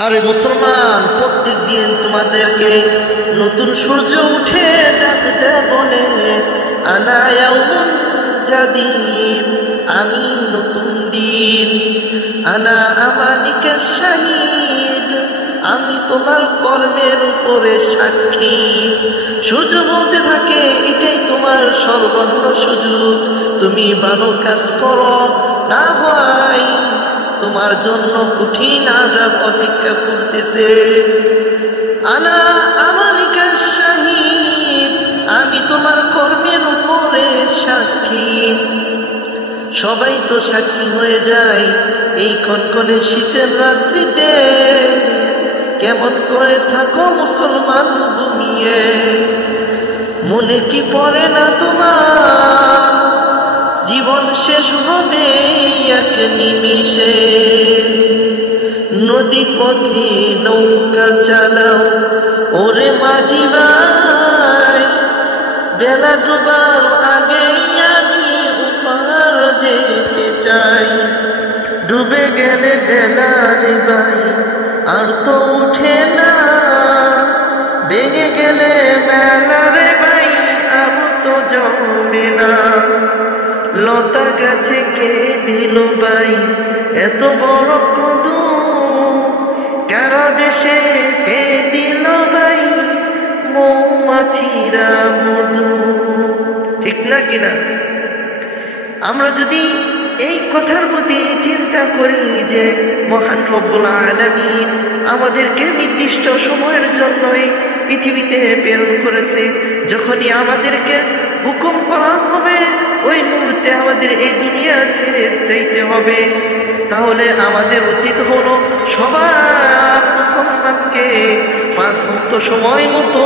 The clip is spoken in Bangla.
আরে মুসলমান, প্রত্যেক দিন তোমাদেরকে নতুন সূর্য উঠে ডাকতে বলে আনা ইয়াউমুন জাদীদ, আমি নতুন দিন। আনা আমানিকা শাহিদ, আমি তোমার কর্মের উপরে সাক্ষী। সূর্য বলতে থাকে এটাই তোমার সর্বর্ণ সুযোগ, তুমি ভালো কাজ করো, না হয় তোমার জন্য কঠিন আযাব অপেক্ষা করতেছে। আনা আমানিকা শাহিদ, আমি তোমার কর্মের উপরে সাক্ষী। সবাই তো সাক্ষী হয়ে যায় এই কনকনে শীতের রাত্রিতে। কেমন করে থাকো মুসলমান ঘুমিয়ে? মনে কি পড়ে না তোমার জীবন শেষ হবে এক নিমিষে? নদী পথে নৌকা চালাও ওরে মাঝি ভাই, বেলা ডুবার আগে আমি উপার যেতে চাই। ডুবে গেলে বেলা রে ভাই আর তো উঠে না, ভেঙে গেলে বেলা রে ভাই আর তো জমে না। লতা গাছে কে দিল ভাই এত বড় কদু? কারা দেশে কে দিল ভাই মৌমাছিরা মধু? ঠিক না কিনা? আমরা যদি এই কথার প্রতি চিন্তা করি যে মহান রব্বুল আলামিন আমাদেরকে নির্দিষ্ট সময়ের জন্য এই পৃথিবীতে প্রেরণ করেছে, যখনই আমাদেরকে হুকুম করা হবে ওই মুহূর্তে আমাদের এই দুনিয়া ছেড়ে যাইতে হবে, তাহলে আমাদের উচিত হলো সবার মুসলমানকে 5 ওয়াক্ত সময় মতো